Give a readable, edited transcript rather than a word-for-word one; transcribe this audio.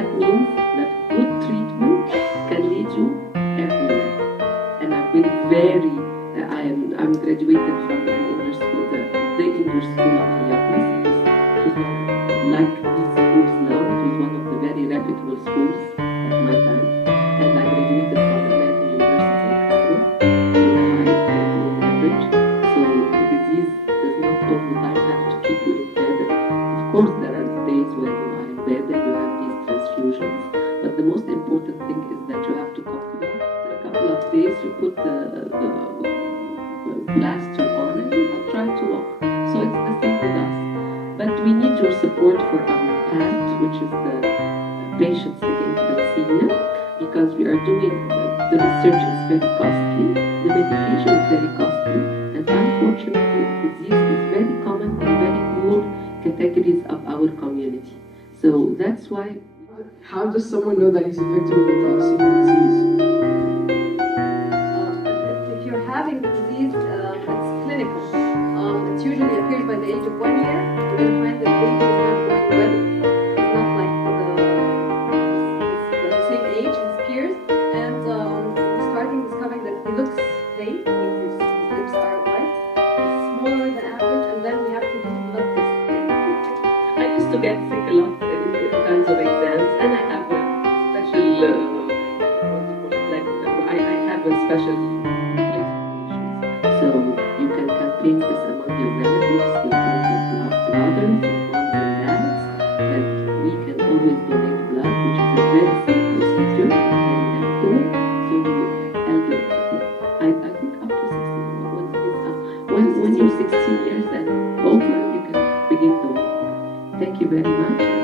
that means that good treatment can lead you everywhere. And I've been very, I'm graduated from an English school, the English School of Heliopoulos. It was not like these schools now. It was one of the very reputable schools at my time. And I graduated from the American University in Cairo with a high academic average. So the disease does not all the time have to keep you in bed. Of course, there are days when you are in bed and you have these transfusions. But the most important thing is that you have to cope with that. After a couple of days, you put the plaster on and you try to walk. So it's the same with us. But we need your support for our PAT, which is the Patients Against Thalassemia, because we are doing, the research is very costly, the medication is very costly, and unfortunately the disease is very common in very poor categories of our community. So that's why. How does someone know that he's a victim of thalassemia disease? If you're having the disease, it's clinical. It usually appears by the age of 1 year. You're going to find that the baby is not going well. It's not like the same age as peers. And we're starting discovering that he looks pale. His lips are white. He's smaller than average. And then we have to do blood tests. I used to get sick a lot in kinds of exams, and I have a special, I have a special so you can campaign this among your relatives, your brothers, moms and dads, that we can always donate blood, which is a very safe procedure, very accurate. So you elder, I think up to 16, when you're 16 years and over, you can begin donating. Thank you very much.